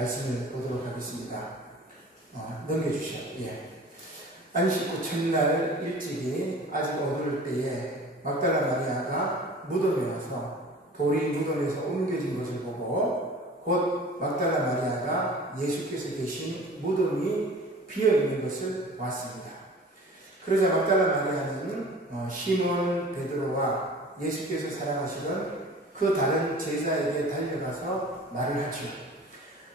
말씀을 보도록 하겠습니다. 넘겨주시오. 예. 안식 후 첫날 일찍이 아직 어두울 때에 막달라 마리아가 무덤에 와서 돌이 무덤에서 옮겨진 것을 보고 곧 막달라 마리아가 예수께서 계신 무덤이 비어있는 것을 보았습니다. 그러자 막달라 마리아는 시몬 베드로와 예수께서 사랑하시던 그 다른 제자에게 달려가서 말을 하죠.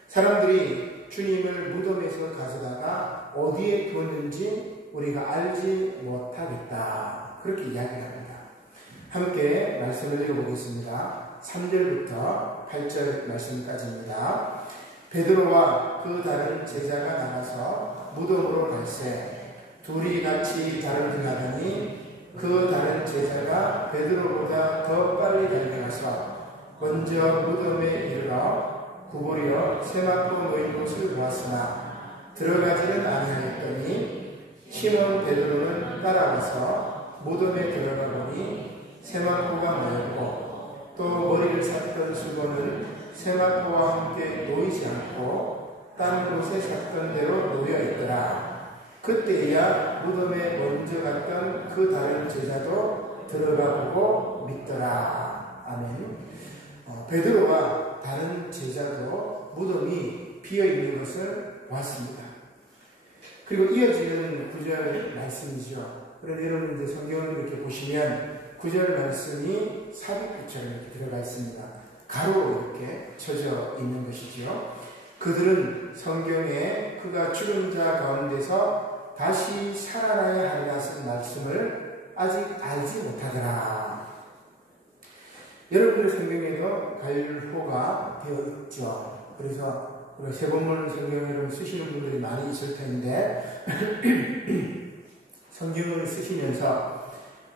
사람들이 주님을 무덤에서 가져다가 어디에 두었는지 우리가 알지 못하겠다. 그렇게 이야기를 합니다. 함께 말씀을 읽어보겠습니다. 3절부터 8절 말씀까지입니다. 베드로와 그 다른 제자가 나가서 무덤으로 갈새 둘이 같이 달을 등하더니 그 다른 제자가 베드로보다 더 빨리 달려가서 먼저 무덤에 이르러 구부려 세마포 놓인 곳을 보았으나 들어가지는 아니하였더니 시몬 베드로는 따라가서 무덤에 들어가 보니 세마포가 놓였고 또 머리를 샀던 수건은 세마포와 함께 놓이지 않고 딴 곳에 샀던 대로 놓여 있더라. 그때야 무덤에 먼저 갔던 그 다른 제자도 들어가 보고 믿더라. 아멘. 베드로와 다른 제자도 무덤이 비어있는 것을 보았습니다. 그리고 이어지는 9절 말씀이죠. 그런데 여러분 이제 성경을 이렇게 보시면 9절 말씀이 삽입구처럼 이렇게 들어가 있습니다. 가로로 이렇게 쳐져 있는 것이지요. 그들은 성경에 그가 죽은 자 가운데서 다시 살아나야 하리라 쓴 말씀을 아직 알지 못하더라. 여러분들 성경에도 갈호가 되어 있죠. 그래서 세본문 성경을 쓰시는 분들이 많이 있을 텐데 성경을 쓰시면서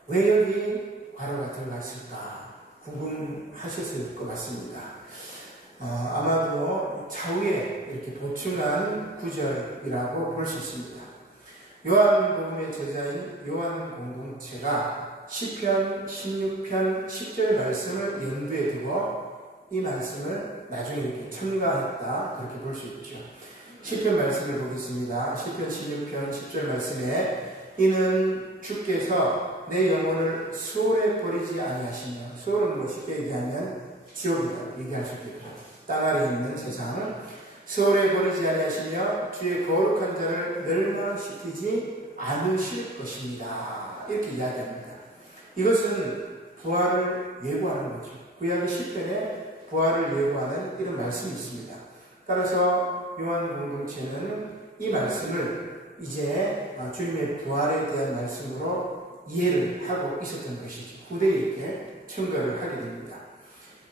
왜 여기 괄호가 들어갔을까 궁금하셨을 것 같습니다. 아마도 차후에 이렇게 보충한 구절이라고 볼 수 있습니다. 요한복음의 제자인 요한 공동체가 시편 16편 10절 말씀을 염두에 두고 이 말씀을 나중에 이렇게 첨가했다 그렇게 볼 수 있죠. 시편 말씀을 보겠습니다. 시편 16편 10절 말씀에 이는 주께서 내 영혼을 수월에 버리지 아니하시며, 수월은 뭐 쉽게 얘기하면 지옥이라고 얘기할 수 있겠고, 땅 아래 있는 세상을 수월에 버리지 아니하시며 주의 거룩한 자를 멸망시키지 않으실 것입니다. 이렇게 이야기합니다. 이것은 부활을 예고하는 거죠. 구약의 시편에 부활을 예고하는 이런 말씀이 있습니다. 따라서 요한 공동체는 이 말씀을 이제 주님의 부활에 대한 말씀으로 이해를 하고 있었던 것이죠. 후대에 이렇게 첨가를 하게 됩니다.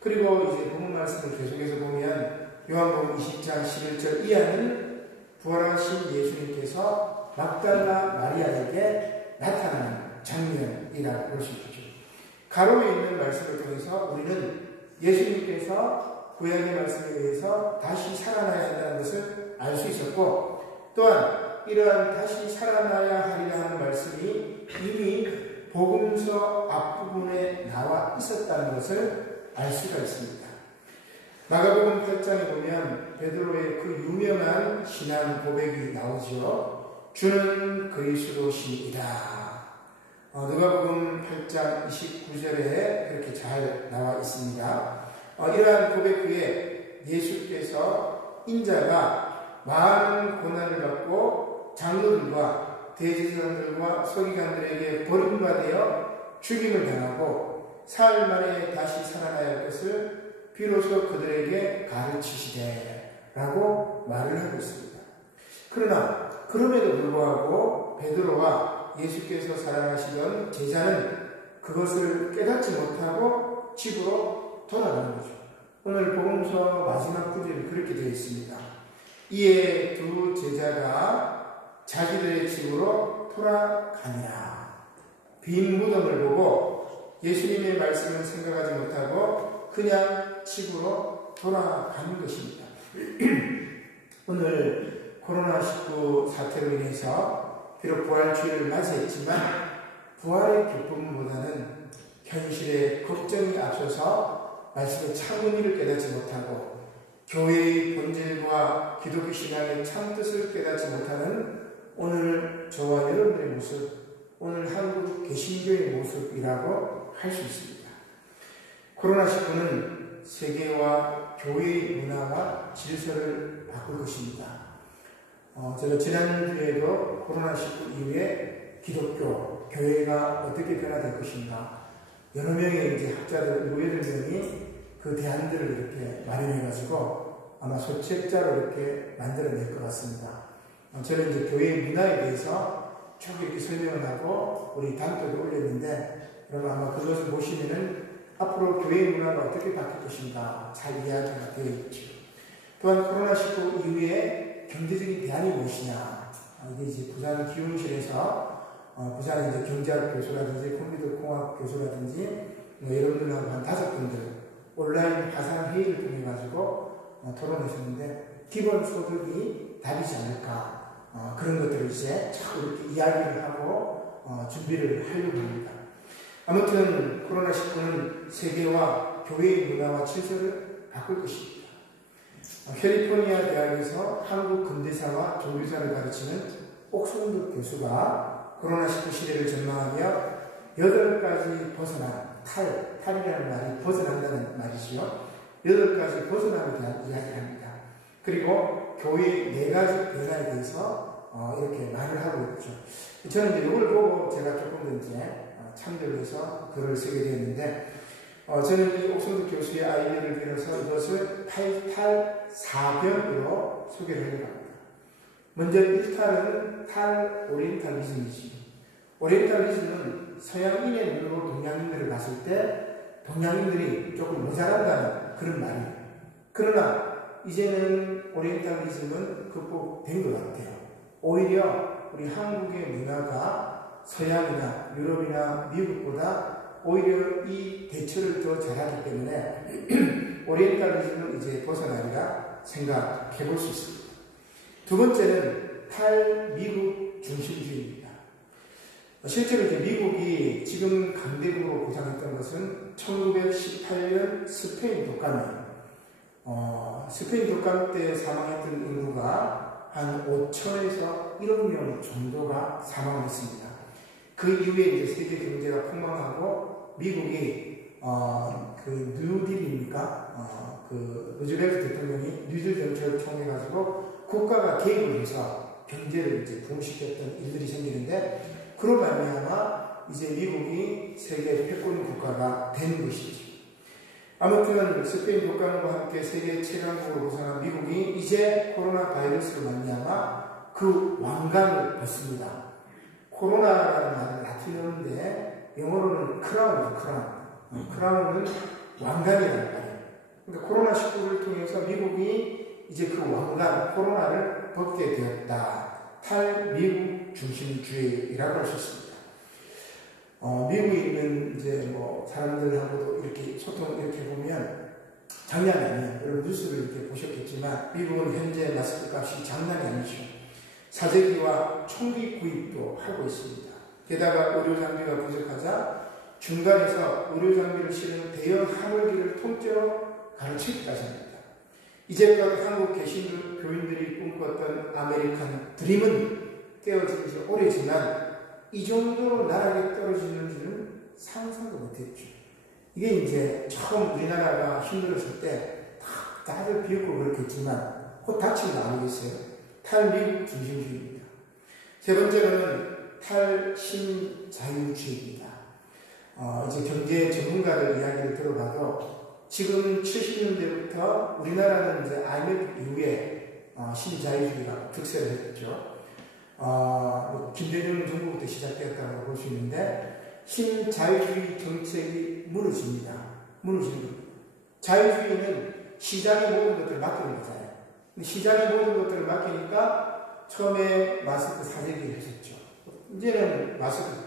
그리고 이제 본문 말씀을 계속해서 보면 요한복음 20장 11절 이하는 부활하신 예수님께서 막달라 마리아에게 나타나는 장면이라고 볼 수 있죠. 가로에 있는 말씀을 통해서 우리는 예수님께서 구약의 말씀에 의해서 다시 살아나야 한다는 것을 알 수 있었고, 또한 이러한 다시 살아나야 하리라 하는 말씀이 이미 복음서 앞부분에 나와 있었다는 것을 알 수가 있습니다. 마가복음 8장에 보면 베드로의 그 유명한 신앙 고백이 나오죠. 주는 그리스도시이다. 누가복음 8장 29절에 그렇게 잘 나와 있습니다. 이러한 고백 후에 예수께서 인자가 많은 고난을 받고 장로들과 대제사장들과 서기관들에게 버림받아 죽임을 당하고 사흘 만에 다시 살아나야 할 것을 비로소 그들에게 가르치시되 라고 말을 하고 있습니다. 그러나 그럼에도 불구하고 베드로와 예수께서 사랑하시던 제자는 그것을 깨닫지 못하고 집으로 돌아가는 거죠. 오늘 복음서 마지막 구절이 그렇게 되어 있습니다. 이에 두 제자가 자기들의 집으로 돌아가니라. 빈 무덤을 보고 예수님의 말씀을 생각하지 못하고 그냥 집으로 돌아가는 것입니다. 오늘 코로나19 사태로 인해서 비록 부활주일을 맞이했지만 부활의 기쁨보다는 현실의 걱정이 앞서서 말씀의 참의미를 깨닫지 못하고 교회의 본질과 기독교 신앙의 참뜻을 깨닫지 못하는 오늘 저와 여러분들의 모습, 오늘 한국 개신교의 모습이라고 할 수 있습니다. 코로나19는 세계와 교회의 문화와 질서를 바꿀 것입니다. 제가 지난주에도 코로나19 이후에 기독교, 교회가 어떻게 변화될 것인가, 여러 명의 이제 학자들, 5~8명이 그 대안들을 이렇게 마련해가지고 아마 소책자로 이렇게 만들어낼 것 같습니다. 저는 이제 교회의 문화에 대해서 쭉 이렇게 설명을 하고 우리 단톡에 올렸는데, 여러분 아마 그것을 보시면은 앞으로 교회의 문화가 어떻게 바뀔 것인가 잘 이야기가 되어 있죠. 또한 코로나19 이후에 경제적인 대안이 무엇이냐, 이게 이제 부산 기용실에서 부산 이제 경제학 교수라든지 컴퓨터 공학 교수라든지 여러분들하고 한 5분들 온라인 화상 회의를 통해 가지고 토론했었는데, 기본 소득이 답이지 않을까, 그런 것들을 이제 자꾸 이렇게 이야기를 하고 준비를 하려고 합니다. 아무튼 코로나19는 세계와 교회의 문화와 질서를 바꿀 것입니다. 캘리포니아 대학에서 한국 근대사와 종교사를 가르치는 옥성득 교수가 코로나19 시대를 전망하며 8가지 벗어난 탈이라는 말이 벗어난다는 말이지요. 8가지 벗어남에 대한 이야기를 합니다. 그리고 교회의 4가지 변화에 대해서 이렇게 말을 하고 있죠. 저는 이제 이걸 보고 제가 조금 더 이제 참조를 해서 글을 쓰게 되었는데, 저는 이 옥성득 교수의 아이디어를 빌어서 이것을 8탈4변으로 소개를 하려고 합니다. 먼저 1탈은 탈오리엔탈리즘이지. 오리엔탈리즘은 서양인의 눈으로 동양인들을 봤을 때 동양인들이 조금 모자란다는 그런 말이에요. 그러나 이제는 오리엔탈리즘은 극복된 것 같아요. 오히려 우리 한국의 문화가 서양이나 유럽이나 미국보다 오히려 이 대처를 더 잘하기 때문에 오리엔탈리즘은 이제 벗어나리라 생각해 볼 수 있습니다. 두 번째는 탈미국 중심주의입니다. 실제로 이제 미국이 지금 강대국으로 부상했던 것은 1918년 스페인 독감이에요. 스페인 독감 때 사망했던 인구가 한 5천에서 1억 명 정도가 사망했습니다. 그 이후에 이제 세계 경제가 폭망하고 미국이 그 뉴딜입니까? 그 루즈벨트 대통령이 뉴딜 정책을 통해 가지고 국가가 개입을 해서 경제를 이제 부흥시켰던 일들이 생기는데, 그로 말미암아 이제 미국이 세계 패권 국가가 된 것이죠. 아무튼 스페인 독감과 함께 세계 최강국으로 부상한 미국이 이제 코로나 바이러스로 말미암아 그 왕관을 벗습니다. 코로나라는 말은 라틴어인데 영어로는 크라운이죠. 크라운은 왕관이라는 말이에요. 그러니까 코로나19를 통해서 미국이 이제 그 왕관, 코로나를 벗게 되었다. 탈미국 중심주의라고 할 수 있습니다. 미국에 있는 이제 사람들하고도 이렇게 소통 이렇게 보면 장난이 아니에요. 여러분 뉴스를 이렇게 보셨겠지만 미국은 현재 마스크 값이 장난이 아니죠. 사재기와 총기 구입도 하고 있습니다. 게다가 의료 장비가 부족하자 중간에서 의료 장비를 실는 대형 하물기를 통째로 가르치기까지 합니다. 이제껏 한국 개신교 교인들이 꿈꿨던 아메리칸 드림은 깨어진 지 오래지만 이 정도로 나락에 떨어지는 줄은 상상도 못했죠. 이게 이제 처음 우리나라가 힘들었을 때 다들 비웃고 그렇겠지만 곧 닥친 거 아니겠어요? 탈미국 중심주의입니다. 세 번째로는 탈신자유주의입니다. 이제 경제 전문가들 이야기를 들어봐도 지금 70년대부터 우리나라는 이제 IMF 이후에 신자유주의가 득세를 했죠. 김대중 정부부터 시작되었다고 볼 수 있는데 신자유주의 정책이 무너집니다. 무너지는 겁니다. 자유주의는 시장이 모든 것들을 맡기는 거잖아요. 시장이 모든 것들을 맡기니까 처음에 마스크 사재기를 했었죠. 이제는 마스크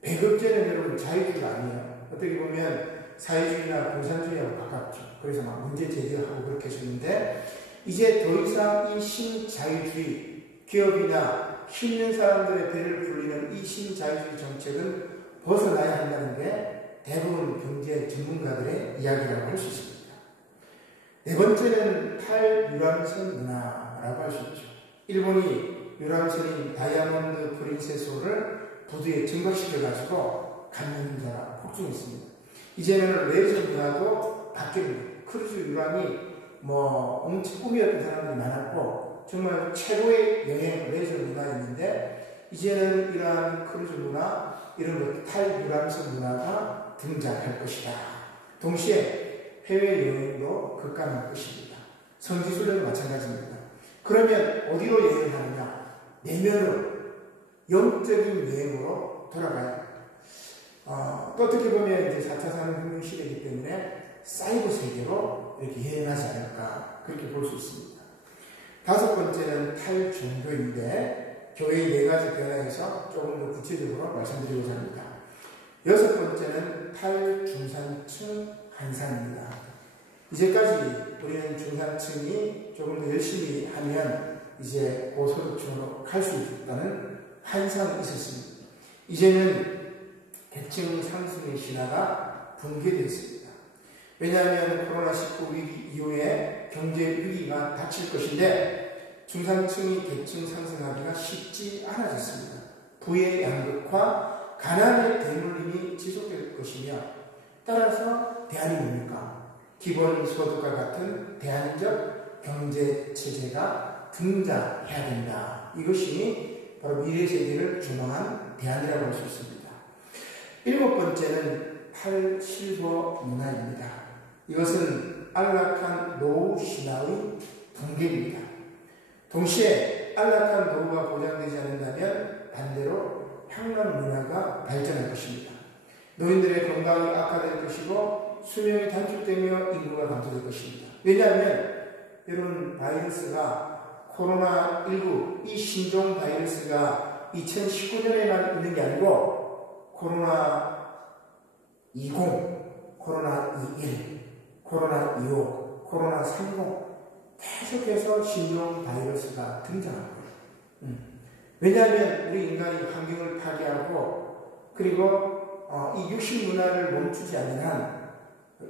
배급제는 여러분 자유주의가 아니에요. 어떻게 보면 사회주의나 공산주의하고 가깝죠. 그래서 막 문제 제기하고 그렇게 했었는데 이제 더 이상 이 신자유주의, 기업이나 힘있는 사람들의 배를 불리는 이 신자유주의 정책은 벗어나야 한다는 게 대부분 경제 전문가들의 이야기라고 할 수 있습니다. 네 번째는 탈유람선 문화라고 할 수 있죠. 일본이 유람선인 다이아몬드 프린세스호를 부두에 증박시켜가지고 감염자가 폭증했습니다. 이제는 레저 문화도 바뀝니다. 크루즈 유람이 엄청 꿈이었던 사람들이 많았고 정말 최고의 여행 레저 문화였는데 이제는 이러한 크루즈 문화, 이런 탈유람선 문화가 등장할 것이다. 동시에 해외여행도 급감할 것입니다. 성지순례도 마찬가지입니다. 그러면 어디로 여행을 하느냐? 내면으로, 영적인 여행으로 돌아가야 또 어떻게 보면 이제 4차 산업혁명 시대이기 때문에 사이버 세계로 이렇게 여행하지 않을까 그렇게 볼 수 있습니다. 다섯 번째는 탈종교인데 교회의 네 가지 변화에서 조금 더 구체적으로 말씀드리고자 합니다. 여섯 번째는 탈중산층 환상입니다. 이제까지 우리는 중산층이 조금 더 열심히 하면 이제 고소득층으로 갈 수 있다는 환상이 있었습니다. 이제는 계층 상승의 신화가 붕괴되었습니다. 왜냐하면 코로나19 위기 이후에 경제 위기가 닥칠 것인데 중산층이 계층 상승하기가 쉽지 않아졌습니다. 부의 양극화, 가난의 대물림이 지속될 것이며 따라서 대안이 뭡니까? 기본소득과 같은 대안적 경제체제가 등장해야 된다. 이것이 바로 미래세대를 조망한 대안이라고 할 수 있습니다. 일곱 번째는 탈실버 문화입니다. 이것은 안락한 노후 신화의 붕괴입니다. 동시에 안락한 노후가 보장되지 않는다면 반대로 향락 문화가 발전할 것입니다. 노인들의 건강이 악화될 것이고 수명이 단축되며 인구가 감소될 것입니다. 왜냐하면 여러분 바이러스가 코로나19 이 신종 바이러스가 2019년에만 있는 게 아니고 코로나20, 코로나21, 코로나25, 코로나30 계속해서 신종 바이러스가 등장할 거예요. 왜냐하면 우리 인간이 환경을 파괴하고 그리고 이 육식 문화를 멈추지 않는 한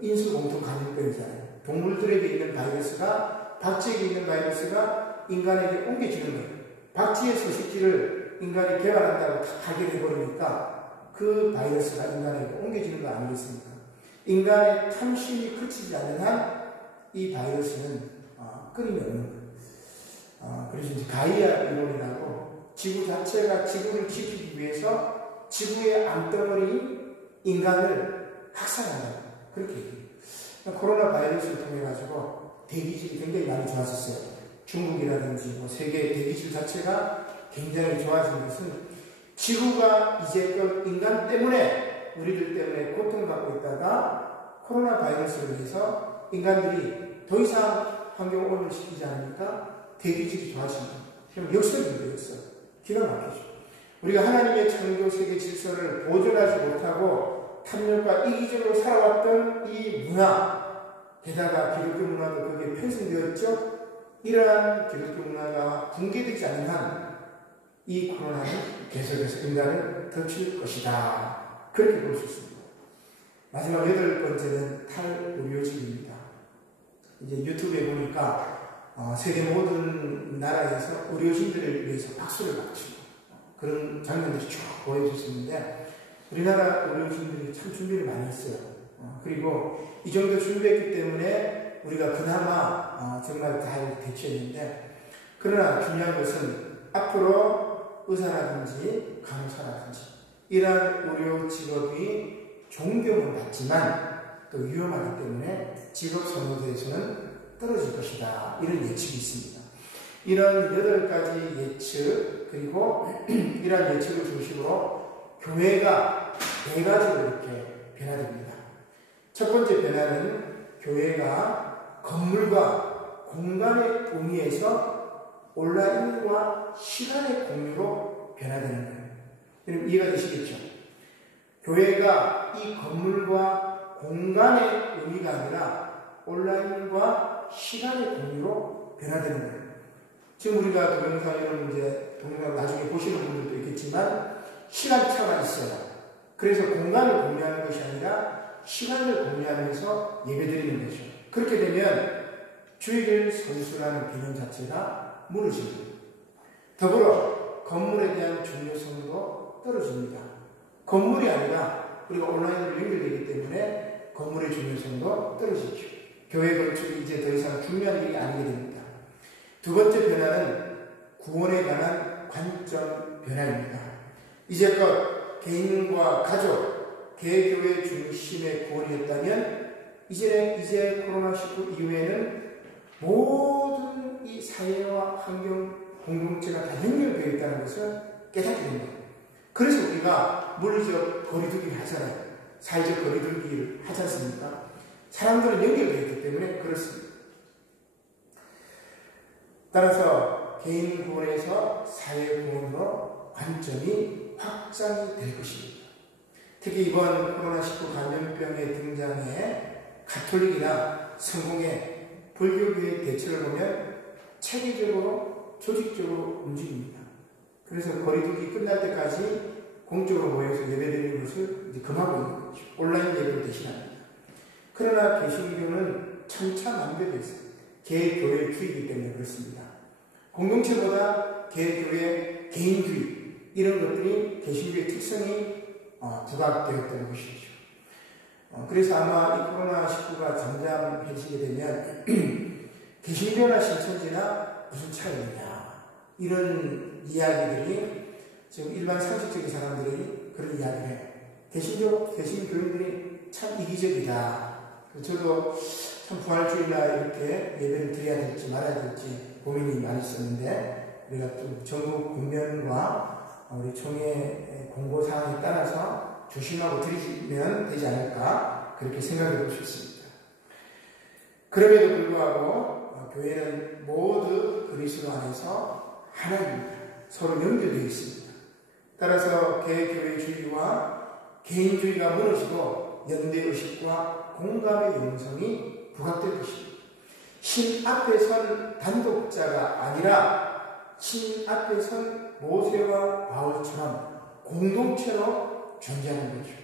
인수공통 감염병이잖아요. 동물들에게 있는 바이러스가 박쥐에게 있는 바이러스가 인간에게 옮겨지는 거예요. 박쥐의 서식지를 인간이 개발한다고 다 발견해버리니까 그 바이러스가 인간에게 옮겨지는 거 아니겠습니까? 인간의 탐심이 그치지 않는 한 이 바이러스는 끊임이 없는 거예요. 그래서 이제 가이아 이론이라고 지구 자체가 지구를 지키기 위해서 지구의 암덩어리인 인간을 학살한다고 그렇게 얘기해요. 코로나 바이러스를 통해 가지고 대기질이 굉장히 많이 좋아졌어요. 중국이라든지 세계 대기질 자체가 굉장히 좋아진 것은 지구가 이제껏 인간 때문에 우리들 때문에 고통받고 있다가 코로나 바이러스로 인해서 인간들이 더 이상 환경을 오염시키지 않으니까 대기질이 좋아집니다. 그럼 역설입니다. 역설. 기가 막히죠. 우리가 하나님의 창조 세계 질서를 보존하지 못하고 탐욕과 이기적으로 살아왔던 이 문화, 게다가 기독교 문화도 거기에 편승되었죠. 이러한 기독교 문화가 붕괴되지 않는 한 이 코로나는 계속해서 인간을 덮칠 것이다. 그렇게 볼 수 있습니다. 마지막 여덟 번째는 탈의료직입니다. 이제 유튜브에 보니까 세계 모든 나라에서 의료진들을 위해서 박수를 박치고 그런 장면들이 쭉 보여졌었는데 우리나라 의료진들이 참 준비를 많이 했어요. 그리고 이 정도 준비했기 때문에 우리가 그나마 정말 잘 대처했는데 그러나 중요한 것은 앞으로 의사라든지 간호사라든지 이러한 의료 직업이 존경은 받지만 또 위험하기 때문에 직업 선호도에서는 떨어질 것이다. 이런 예측이 있습니다. 이런 8가지 예측 그리고 이러한 예측을 중심으로 교회가 4가지로 이렇게 변화됩니다. 첫 번째 변화는 교회가 건물과 공간의 의미에서 온라인과 시간의 공유로 변화되는 거예요. 여러분 이해가 되시겠죠? 교회가 이 건물과 공간의 의미가 아니라 온라인과 시간의 공유로 변화되는 거예요. 지금 우리가 동영상 이런 동영상 나중에 보시는 분들도 있겠지만 시간차가 있어요. 그래서 공간을 공유하는 것이 아니라 시간을 공유하면서 예배드리는 거죠. 그렇게 되면 주의를 선수라는 개념 자체가 무너집니다. 더불어 건물에 대한 중요성도 떨어집니다. 건물이 아니라 우리가 온라인으로 연결되기 때문에 건물의 중요성도 떨어지죠. 교회 건축이 이제 더 이상 중요한 일이 아니게 됩니다. 두 번째 변화는 구원에 관한 관점 변화입니다. 이제껏 개인과 가족, 개교회 중심의 구원이었다면 이제 코로나19 이후에는 모든 이 사회와 환경 공동체가 다 연결되어 있다는 것을 깨닫게 됩니다. 그래서 우리가 물리적 거리두기를 하잖아요. 사회적 거리두기를 하지 않습니까? 사람들은 연결되어 있기 때문에 그렇습니다. 따라서 개인 구원에서 사회 구원으로 관점이 확장이 될 것입니다. 특히 이번 코로나19 감염병의 등장에 가톨릭이나 성공의 불교계의 대처를 보면 체계적으로 조직적으로 움직입니다. 그래서 거리두기 끝날 때까지 공적으로 모여서 예배드리는 것을 이제 금하고 있는 거죠. 온라인 예배를 대신합니다. 그러나 개신교는 천차만별이 있습니다. 개교의 주의이기 때문에 그렇습니다. 공동체보다 개교의 개인주의 이런 것들이 개신교의 특성이 부각되었던 것이죠. 그래서 아마 이 코로나19가 잠잠해지게 되면 개신교나 신천지나 무슨 차이냐 이런 이야기들이 지금 일반 상식적인 사람들이 그런 이야기를 해요. 개신교인들이 참 이기적이다. 저도 참 부활주일날 이렇게 예배를 드려야 될지 말아야 될지 고민이 많이 있었는데 우리가 또 전국 국면과 우리 총회 공고사항에 따라서 조심하고 드리면 되지 않을까 그렇게 생각해 보고 싶습니다. 그럼에도 불구하고 교회는 모두 그리스도 안에서 하나입니다. 서로 연결되어 있습니다. 따라서 개교회주의와 개인주의가 무너지고 연대의식과 공감의 영성이 부각될 것입니다. 신 앞에 선 단독자가 아니라 신 앞에 선 모세와 바울처럼 공동체로 존재하는 거죠.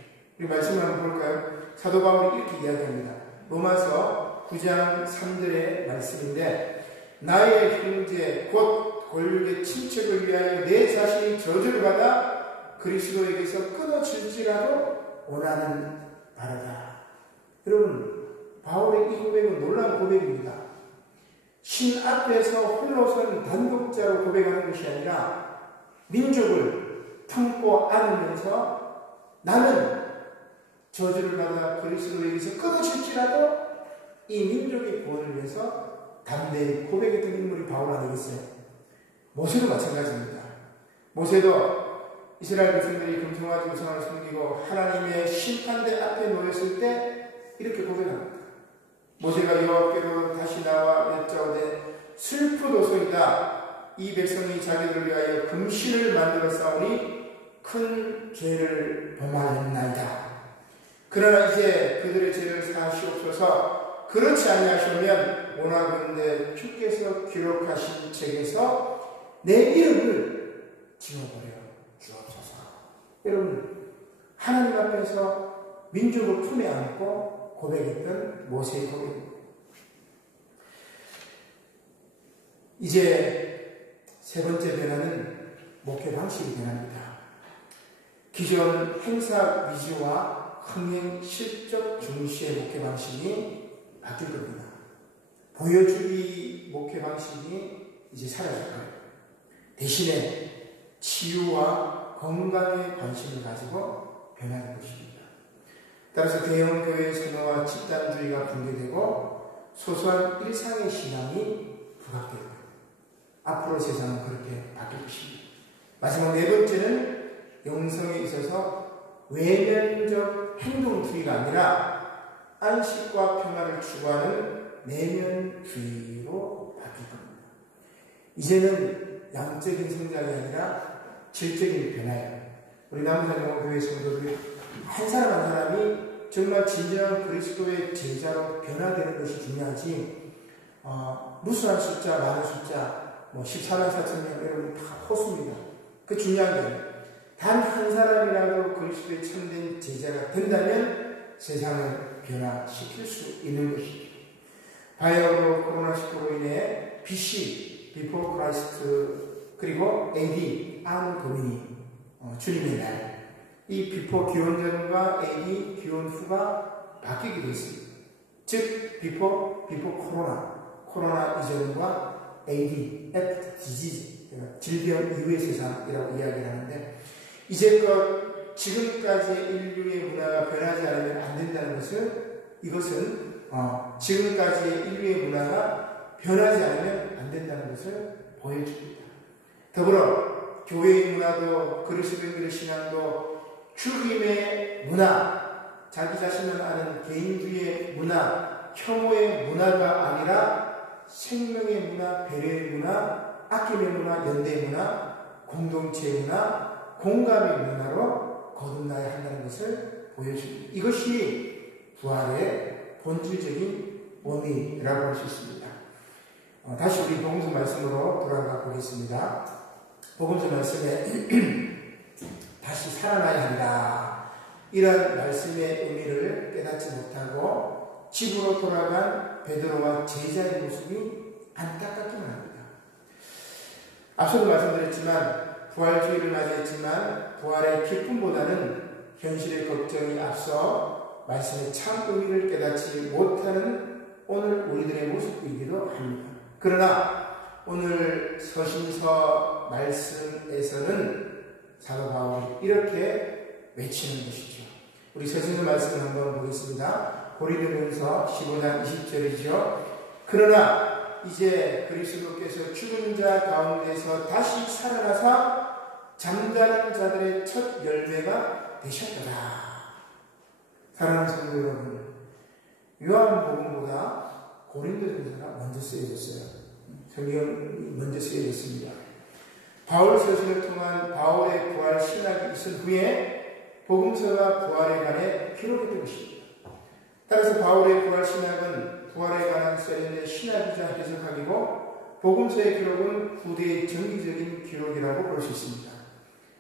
이 말씀을 한번 볼까요? 사도 바울이 이렇게 이야기합니다. 로마서 9장 3절의 말씀인데 나의 형제 곧 권력의 친척을 위하여 내 자신이 저주를 받아 그리스도에게서 끊어질지라도 원하는 바라다. 여러분 바울의 이 고백은 놀라운 고백입니다. 신 앞에서 홀로선 단독자로 고백하는 것이 아니라 민족을 품고 안으면서 나는 저주를 받아 그리스도에게서 끊어질지라도 이 민족의 구원을 위해서 담대히 고백했던 인물이 바울 아니겠어요? 모세도 마찬가지입니다. 모세도 이스라엘 백성들이 금송아지 우상을 섬기고 하나님의 심판대 앞에 놓였을 때 이렇게 고백합니다. 모세가 여호와께로 다시 나와 여짜오되 슬프도소이다. 이 백성이 자기들을 위하여 금신을 만들어 싸우니 큰 죄를 범하였나이다. 그러나 이제 그들의 죄를 사하시옵소서. 그렇지 아니하시면 원하건대 주께서 기록하신 책에서 내 이름을 지워버려 주옵소서. 여러분 하나님 앞에서 민족을 품에 안고 고백했던 모세의 고백입니다. 이제 세 번째 변화는 목회 방식의 변화입니다. 기존 행사 위주와 흥행 실적 중시의 목회 방식이 바뀔 겁니다. 보여주기 목회 방식이 이제 사라질 거예요. 대신에 치유와 건강에 관심을 가지고 변화될 것입니다. 따라서 대형 교회의 선호와 집단주의가 붕괴되고 소소한 일상의 신앙이 부각될 거예요. 앞으로 세상은 그렇게 바뀔 것입니다. 마지막 네 번째는 영성에 있어서 외면적 행동주의가 아니라 안식과 평화를 추구하는 내면주의로 바뀔 겁니다. 이제는 양적인 성장이 아니라 질적인 변화예요. 우리 남부장로교회 성도들이 한 사람 한 사람이 정말 진정한 그리스도의 제자로 변화되는 것이 중요하지 무수한 숫자, 많은 숫자 14만 4천 명 이런 다 호수입니다. 그 중요한 게 아니에요. 단 한 사람이라도 그리스도의 참된 제자가 된다면 세상을 변화시킬 수 있는 것이죠. 바이오로 코로나19로 인해 BC, Before Christ, 그리고 AD, 안 도미니, 주님의 날. 이 Before 기원전과 AD 기원 후가 바뀌기도 했습니다. 즉, Before 코로나 이전과 AD, After Disease, 질병 이후의 세상이라고 이야기를 하는데, 이제껏 지금까지의 인류의 문화가 변하지 않으면 안 된다는 것을, 이것은 지금까지의 인류의 문화가 변하지 않으면 안 된다는 것을 보여줍니다. 더불어 교회의 문화도 그리스도인들의 신앙도 죽임의 문화, 자기 자신을 아는 개인주의의 문화, 혐오의 문화가 아니라 생명의 문화, 배려의 문화, 아낌의 문화, 연대의 문화, 공동체의 문화, 공감의 문화로 거듭나야 한다는 것을 보여줍니다. 이것이 부활의 본질적인 원인이라고 할 수 있습니다. 다시 우리 복음서 말씀으로 돌아가 보겠습니다. 복음서 말씀에 다시 살아나야 한다, 이런 말씀의 의미를 깨닫지 못하고 집으로 돌아간 베드로와 제자의 모습이 안타깝기만 합니다. 앞서도 말씀드렸지만 부활주의를 맞이했지만 부활의 기쁨보다는 현실의 걱정이 앞서 말씀의 참 의미를 깨닫지 못하는 오늘 우리들의 모습이기도 합니다. 그러나 오늘 서신서 말씀에서는 사도 바울이 이렇게 외치는 것이죠. 우리 서신서 말씀을 한번 보겠습니다. 고린도전서 15장 20절이죠. 그러나 이제 그리스도께서 죽은 자 가운데서 다시 살아나사 잠자는 자들의 첫 열매가 되셨더라. 사랑하는 성도 여러분, 요한복음보다 고린도전서가 먼저 쓰여졌어요. 성경이 먼저 쓰여졌습니다. 바울 서신을 통한 바울의 부활 신학이 있은 후에 복음서가 부활에 관해 기록했던 것입니다. 따라서 바울의 부활 신학은 부활에 관한 세련된 신학이자 해석학이고 복음서의 기록은 후대의 정기적인 기록이라고 볼 수 있습니다.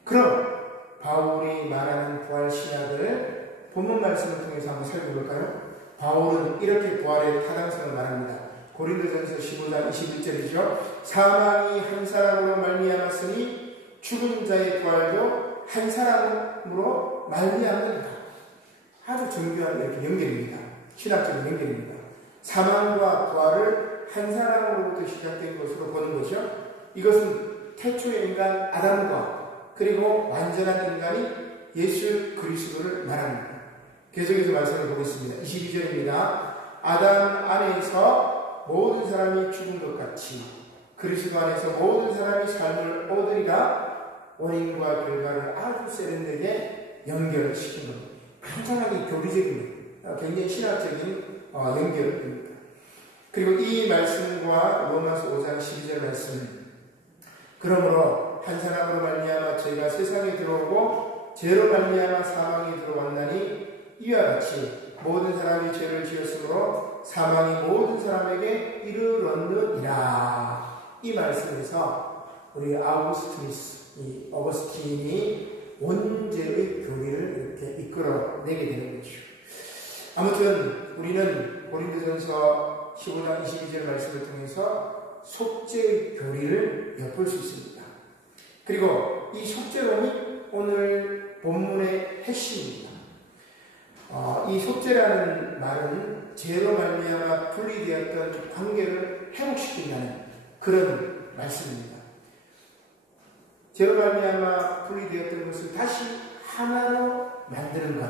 그럼 바울이 말하는 부활 신학을 본문 말씀을 통해서 한번 살펴볼까요? 바울은 이렇게 부활의 타당성을 말합니다. 고린도전서 15장 21절이죠. 사망이 한 사람으로 말미암았으니 죽은 자의 부활도 한 사람으로 말미암는다. 아주 정교한 이렇게 연결입니다. 신학적인 연결입니다. 사망과 부활을 한 사람으로부터 시작된 것으로 보는 것이요. 이것은 태초의 인간 아담과 그리고 완전한 인간이 예수 그리스도를 말합니다. 계속해서 말씀을 보겠습니다. 22절입니다. 아담 안에서 모든 사람이 죽은 것 같이 그리스도 안에서 모든 사람이 삶을 얻으리라. 원인과 결과를 아주 세련되게 연결시킨 겁니다. 굉장하게 교리적인, 굉장히 신학적인 연결입니다. 그리고 이 말씀과 로마서 5장 12절 말씀, 그러므로 한 사람으로 말미암아 죄가 세상에 들어오고 죄로 말미암아 사망이 들어왔나니 이와 같이 모든 사람이 죄를 지었으므로 사망이 모든 사람에게 이르렀느니라. 이 말씀에서 우리 어거스틴이 원죄의 교리를 이렇게 이끌어내게 되는 것이죠. 아무튼 우리는 고린도전서 15장 22절 말씀을 통해서 속죄의 교리를 엿볼 수 있습니다. 그리고 이 속죄론이 오늘 본문의 핵심입니다. 이 속죄라는 말은 죄로 말미암아 분리되었던 관계를 회복시킨다는 그런 말씀입니다. 죄로 말미암아 분리되었던 것을 다시 하나로 만드는 것,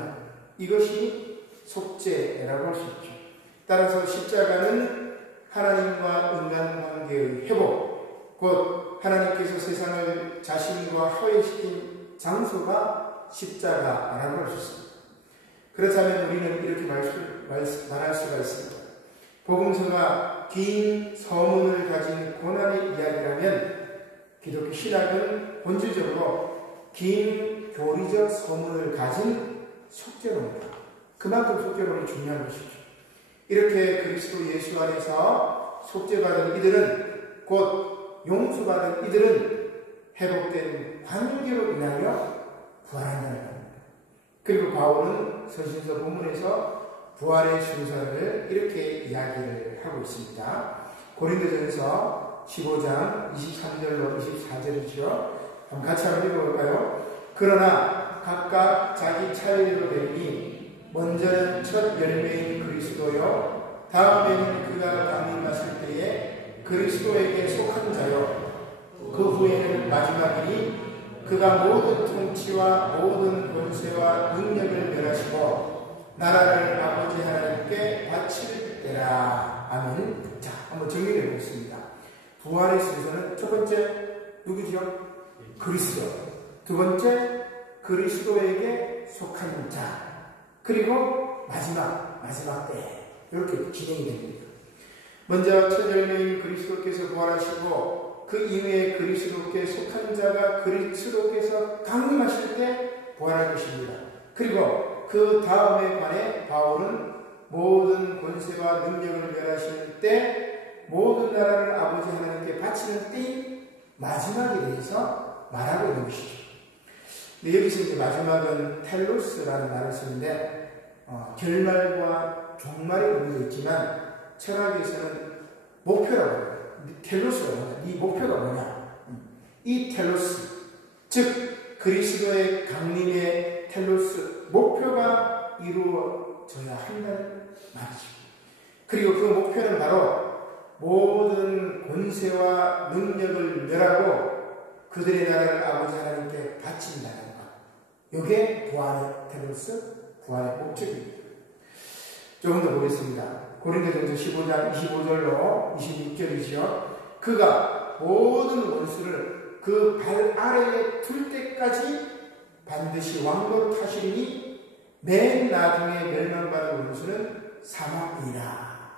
이것이 속죄라고 할 수 있죠. 따라서 십자가는 하나님과 인간관계의 회복, 곧 하나님께서 세상을 자신과 화해시킨 장소가 십자가라고 할 수 있습니다. 그렇다면 우리는 이렇게 말할 수가 있습니다. 복음서가 긴 서문을 가진 고난의 이야기라면 기독교 신학은 본질적으로 긴 교리적 서문을 가진 속죄론입니다. 그만큼 속죄론이 중요한 것이죠. 이렇게 그리스도 예수 안에서 속죄받은 이들은, 곧 용서받은 이들은 회복된 관계로 인하여 부활한다는 겁니다. 그리고 바울은 서신서 본문에서 부활의 순서를 이렇게 이야기를 하고 있습니다. 고린도전서 15장 23절로 24절이죠. 한번 같이 한번 읽어볼까요? 그러나 각각 자기 차례대로 되니 먼저는 첫 열매인 그리스도요, 다음에는 그가 강림하실 때에 그리스도에게 속한 자요, 그 후에는 마지막이니 그가 모든 통치와 모든 권세와 능력을 멸하시고 나라를 아버지 하나님께 바칠 때라. 아멘. 자, 한번 정리해 보겠습니다. 부활의 순서는 첫 번째 누구지요? 그리스도. 두 번째 그리스도에게 속한 자. 그리고 마지막 때 이렇게 진행이 됩니다. 먼저 첫 열매인 그리스도께서 부활하시고 그 이후에 그리스도께 속한 자가 그리스도께서 강림하실 때 부활할 것입니다. 그리고 그 다음에 관해 바울은 모든 권세와 능력을 멸하실 때 모든 나라를 아버지 하나님께 바치는 때인 마지막에 대해서 말하고 있는 것이죠. 근데 여기서 이제 마지막은 텔로스라는 말을 쓰는데 결말과 종말의 의미도 있지만 철학에서는 목표라고 해요. 텔로스가 뭐냐? 네 목표가 뭐냐? 이 텔로스, 즉 그리스도의 강림의 텔로스, 목표가 이루어져야 한다는 말이죠. 그리고 그 목표는 바로 모든 권세와 능력을 멸하고 그들의 나라를 아버지 하나님께 바친다는 것. 이게 부활의 텔로스, 부활의 목적입니다. 조금 더 보겠습니다. 고린도전서 15장 25절로 26절이죠. 그가 모든 원수를 그 발 아래에 둘 때까지 반드시 왕노릇하시니 맨 나중에 멸망받을 원수는 사망이라.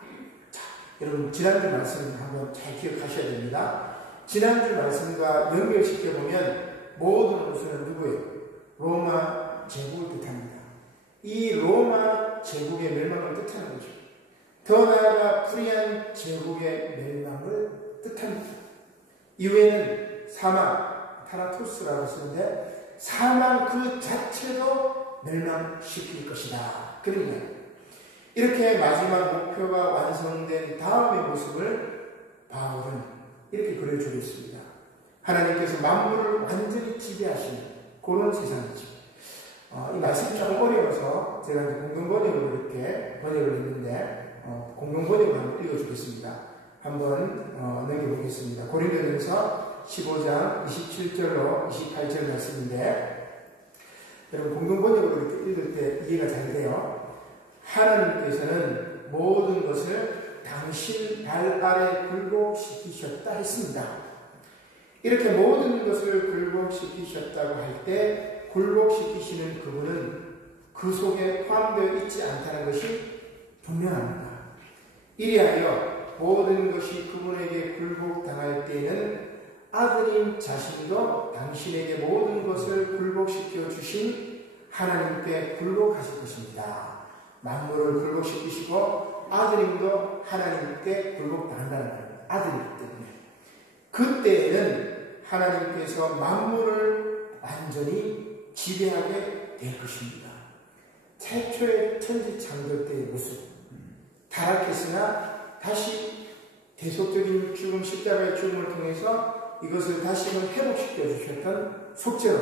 자, 여러분 지난주 말씀 한번 잘 기억하셔야 됩니다. 지난주 말씀과 연결시켜보면 모든 원수는 누구예요? 로마 제국을 뜻합니다. 이 로마 제국의 멸망을 뜻하는 거죠. 더 나아가 프리한 제국의 멸망을 뜻합니다. 이후에는 사망, 타나토스라고 쓰는데 사망 그 자체도 멸망시킬 것이다. 그러니까 이렇게 마지막 목표가 완성된 다음의 모습을 바울은 이렇게 그려주겠습니다. 하나님께서 만물을 완전히 지배하시는 그런 세상이죠. 이 말씀이 조금 어려워서 제가 이제 공동번역으로 이렇게 번역을 했는데 공동번역을 한번 읽어주겠습니다. 한번 넘겨보겠습니다. 고린도전서 15장 27절로 28절 말씀인데 여러분 공동번역으로 이렇게 읽을 때 이해가 잘 돼요. 하나님께서는 모든 것을 당신 발 아래 굴복시키셨다 했습니다. 이렇게 모든 것을 굴복시키셨다고 할 때 굴복시키시는 그분은 그 속에 포함되어 있지 않다는 것이 분명합니다. 이리하여 모든 것이 그분에게 굴복당할 때에는 아들인 자신도 당신에게 모든 것을 굴복시켜 주신 하나님께 굴복하실 것입니다. 만물을 굴복시키시고 아들님도 하나님께 굴복당한다는 겁니다. 아들이기 때문에. 그때에는 하나님께서 만물을 완전히 지배하게 될 것입니다. 최초의 천지창조 때의 모습, 타락했으나 다시 대속적인 죽음, 십자가의 죽음을 통해서 이것을 다시금 회복시켜 주셨던 속죄로,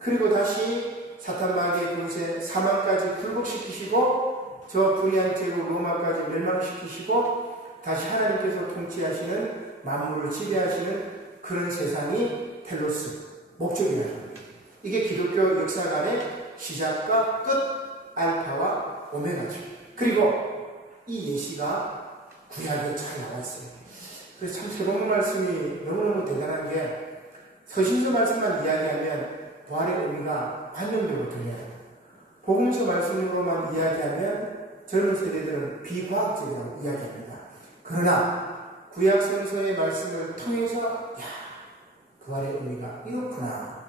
그리고 다시 사탄마귀의 권세 사망까지 굴복시키시고 저 불의한 제국 로마까지 멸망시키시고 다시 하나님께서 통치하시는 만물을 지배하시는 그런 세상이 텔로스 목적이라는 겁니다. 이게 기독교 역사관의 시작과 끝, 알파와 오메가죠. 그리고 이 예시가 구약에 잘 나왔어요. 그래서 참 새로운 말씀이 너무너무 대단한 게 서신서 말씀만 이야기하면 부활의 의미가 관념적으로 들려요. 복음서 말씀으로만 이야기하면 젊은 세대들은 비과학적이라고 이야기합니다. 그러나 구약 성서의 말씀을 통해서 부활의 의미가 이렇구나.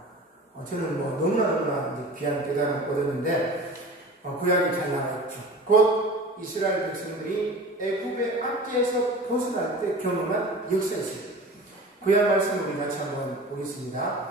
저는 너무나 귀한 깨달음을 얻었는데 구약이 잘 나와있죠. 곧 이스라엘 백성들이 애굽의 압제에서 벗어날 때 경험한 역사였습니다. 구약 말씀을 우리 같이 한번 보겠습니다.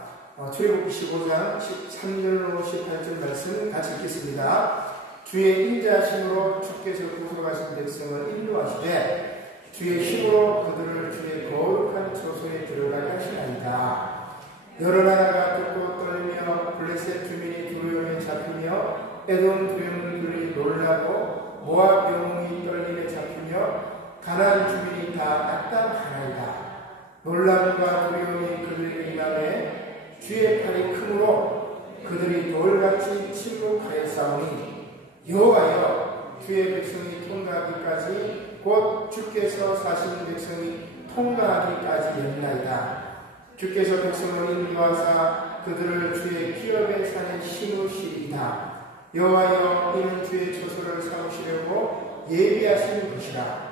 출애굽기 15장 13절로 18절 말씀 같이 읽겠습니다. 주의 인자하심으로 주께서 구속하신 백성을 인도하시되 주의 힘으로 그들을 주의 거룩한 처소에 들어가게 하시나이다. 여러 나라가 듣고 떨며 블레셋 주민이 두려움에 잡히며 에돔 두령들이 놀라고 모압 영웅이 떨림에 잡히며 가나안 주민이 다 낙담하나이다. 놀람과 두려움이 그들에게 임하매 주의 팔이 크므로 그들이 돌같이 침묵하였사오니 여호와여 주의 백성이 통과하기까지 곧 주께서 사시는 백성이 통과하기까지였나이다. 주께서 백성을 인도하사 그들을 주의 기업의 산에 심으시리이다. 여호와여 이는 주의 처소를 삼으시려고 예비하신 것이라.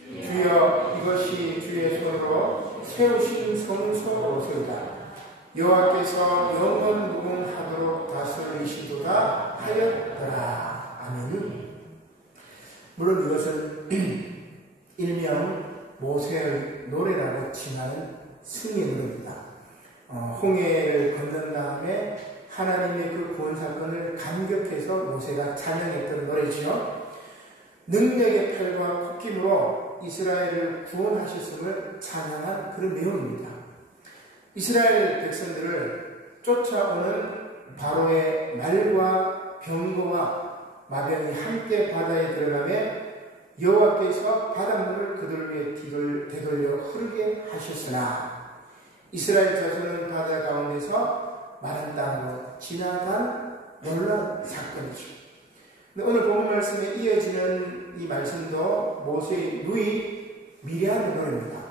주여 이것이 주의 손으로 세우신 성소로소이다. 여호와께서 영원 무궁하도록 다스리시도다 하였더라. 아멘. 물론 이것은 일명 모세의 노래라고 칭하는 승리의 노래입니다. 홍해를 건넌 다음에 하나님의 그 구원 사건을 감격해서 모세가 찬양했던 노래지요. 능력의 팔과 콧김으로 이스라엘을 구원하셨음을 찬양한 그런 내용입니다. 이스라엘 백성들을 쫓아오는 바로의 말과 병거와 마병이 함께 바다에 들어가며 여호와께서 바닷물을 그들 위에 되돌려 흐르게 하셨으나 이스라엘 자손은 바다 가운데서 마른 땅으로 지나간 놀라운 사건이죠. 오늘 본문 말씀에 이어지는 이 말씀도 모세의 누이 미리암의 노래입니다.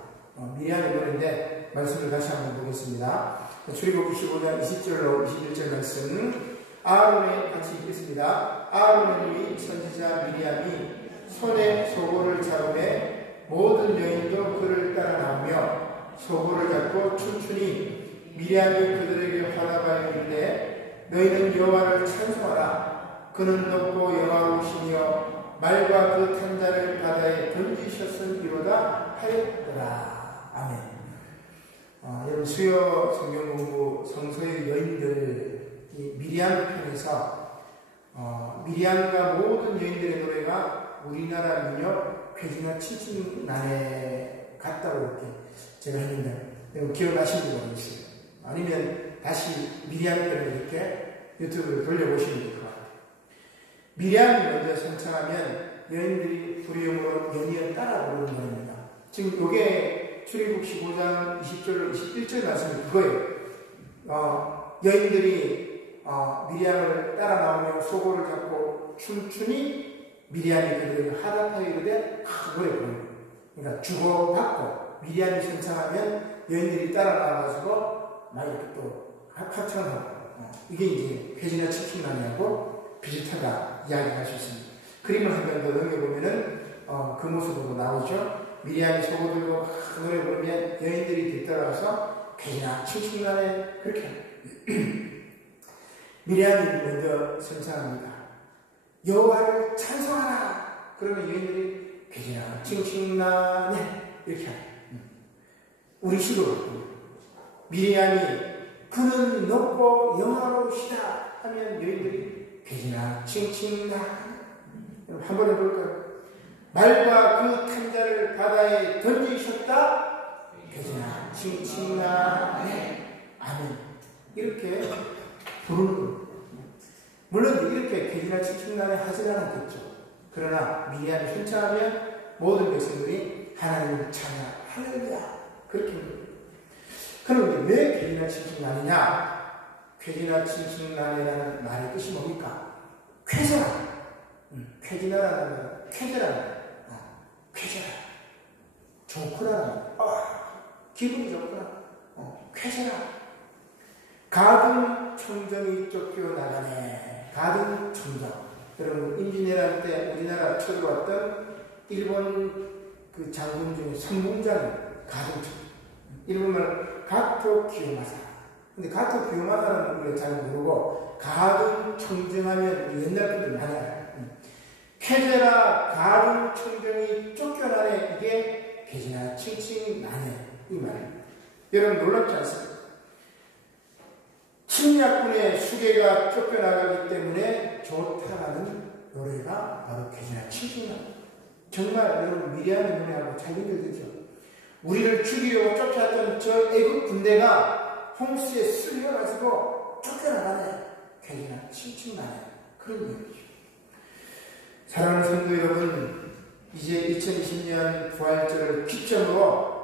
미리암의 노래인데 말씀을 다시 한번 보겠습니다. 출애굽 95장 20절로 21절 말씀 아론의 같이 읽겠습니다. 아론의 누이 선지자 미리암이 손에 소고를 잡으매 모든 여인도 그를 따라 나오며 소고를 잡고 춤추니 미리암이 그들에게 화답하여 이르되 너희는 여호와를 찬송하라. 그는 높고 영화로우시며 말과 그 탄자를 바다에 던지셨음이로다 하였더라. 아멘. 여러분 수요 성경 공부 성서의 여인들 미리암 편에서 미리암과 모든 여인들의 노래가 우리나라 민요 괴지나 칠순난에 같다고 이렇게 제가 했는데 여러분 기억나시는지 모르겠어요. 아니면 다시 미리암 편을 이렇게 유튜브를 돌려보시면 될 것 같아요. 미리암이 먼저 선창하면 여인들이 두려움으로 연이어 따라 부르는 노래입니다. 지금 이게 출애굽 15장 20절로 21절 말씀이 그거예요. 여인들이 미리암을 따라 나오며 소고를 잡고 춤추니 미리암이 그들에게 화답하여 이르되 노래 부르는 거예요. 그러니까 주고받고 미리암이 선창하면 여인들이 따라 나와가지고 막 이렇게 또 합창하고 이게 이제 회지나 칠순난이하고 비슷하다 이야기할 수 있습니다. 그림을 한 번 더 넘겨보면은 그 모습으로 나오죠. 미리암이 소고 들고 노래 부르면 여인들이 뒤따라와서 회지나 칠순난에 그렇게 미리암이 먼저 선창합니다. 여호와를 찬송하라. 그러면 여인들이 회지나 칠순난에 이렇게 합니다. 우리 식으로 미리암이 그는 높고 영화로우시다 하면 여인들이 회지나 칭칭나 한번 해볼까요? 말과 그 탄자를 바다에 던지셨다 회지나 칭칭나 아멘 이렇게 부르는 거예요. 물론 이렇게 회지나 칭칭나에 하지는 않겠죠. 그러나 미리암이 순창하면 모든 백성들이 하나님을 찬양 할렐루야 그렇게 합니다. 그럼 왜 회지나 칭칭난이냐? 회지나 칭칭난이라는 말의 뜻이 뭡니까? 쾌제라. 쾌지나라는 말, 쾌제라는 말. 쾌제라. 좋구나. 기분이 좋구나. 쾌제라. 가든 청정이 쫓겨나가네. 가든 청정. 여러분 임진왜란 할 때 우리나라 쳐들어왔던 일본 그 장군 중에 선봉장이 가든 청정. 일본말 가토 기요마사. 근데 가토 기요마사는 우리가 잘 모르고 가든 청정하면 우리 옛날 분들 많이 알아요. 쾌제라 가든 청정이 쫓겨나네. 이게 회지나 칭칭나네 이 말입니다. 여러분 놀랍지 않습니까? 침략군의 수계가 쫓겨나가기 때문에 좋다라는 노래가 바로 쾌지나 칭송이다. 정말 여러분 미리암의 노래하고 잘 연결되죠. 우리를 죽이려고 쫓아왔던 저 애국 군대가 홍수에 쓸려가지고 쫓겨나가네. 쾌지나 칭칭나네. 그런 얘기죠. 사랑하는 성도 여러분, 이제 2020년 부활절을 기점으로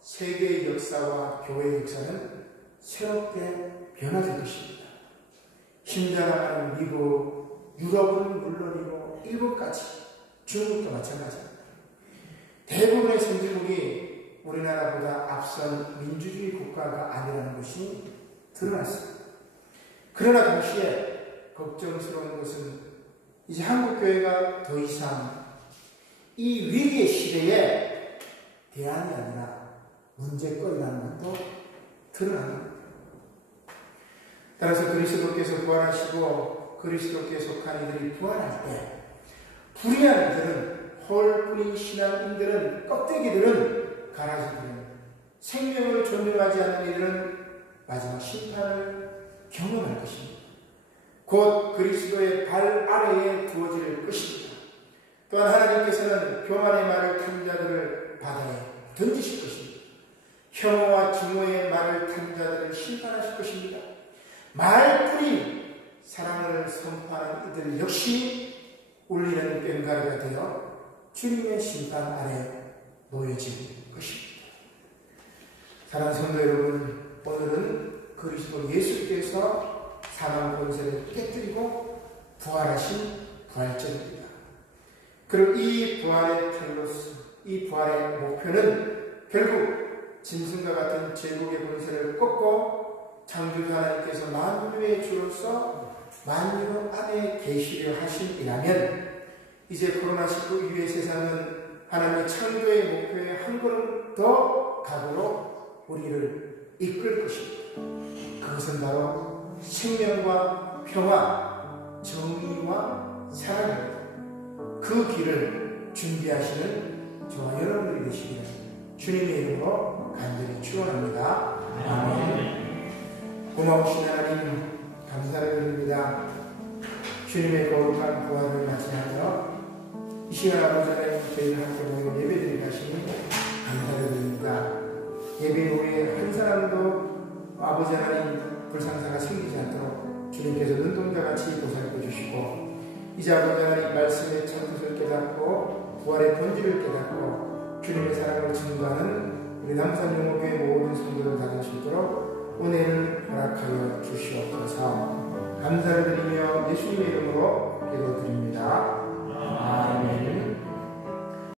세계의 역사와 교회의 역사는 새롭게 변화될 것입니다. 힘자라가는 미국, 유럽은 물론이고 일본까지, 중국도 마찬가지입니다. 대부분의 선진국이 우리나라보다 앞선 민주주의 국가가 아니라는 것이 드러났습니다. 그러나 동시에 걱정스러운 것은 이제 한국교회가 더 이상 이 위기의 시대에 대안이 아니라 문제거리라는 것도 드러납니다. 따라서 그리스도께서 부활하시고 그리스도께 속한 이들이 부활할 때 불의한 이들은, 홀뿌린 신앙인들은, 껍데기들은, 가라지들은, 생명을 존중하지 않는 이들은 마지막 심판을 경험할 것입니다. 곧 그리스도의 발 아래에 두어질 것입니다. 또한 하나님께서는 교만의 말을 탄 자들을 바다에 던지실 것입니다. 혐오와 증오의 말을 탄 자들을 심판하실 것입니다. 말뿐인 사랑을 선포하는 이들 역시 울리는 꽹과리가 되어 주님의 심판 아래 놓여질 것입니다. 사랑하는 성도 여러분, 오늘은 그리스도 예수께서 사망 권세를 깨뜨리고 부활하신 부활절입니다. 그리고 이 부활의 텔로스, 이 부활의 목표는 결국 짐승과 같은 제국의 권세를 꺾고 창조주 하나님께서 만유의 주로서 만유 안에 계시려 하심이라면 이제 코로나19 이후의 세상은 하나님의 창조의 목표에 한 걸음 더 각으로 우리를 이끌 것입니다. 그것은 바로 생명과 평화, 정의와 사랑입니다. 그 길을 준비하시는 저와 여러분들이 되시기를 주님의 이름으로 간절히 축원합니다. 아멘. 고마우신 하나님 감사를 드립니다. 주님의 거룩한 부활을 맞이하며 이 시간 아버지 하나님 저희를 함께 모여 예배드리게 하시니 감사를 드립니다. 예배 후에 한 사람도 아버지 하나님 불상사가 생기지 않도록 주님께서 눈동자같이 보살펴 주시고 이제 아버지 하나님 말씀의 참 뜻을 깨닫고 부활의 본질을 깨닫고 주님의 사랑을 증거하는 우리 남산영호교회 모든 성도들 다 될 수 있도록 은혜를 허락하여 주시옵소서. 감사를 드리며 예수님의 이름으로 기도드립니다.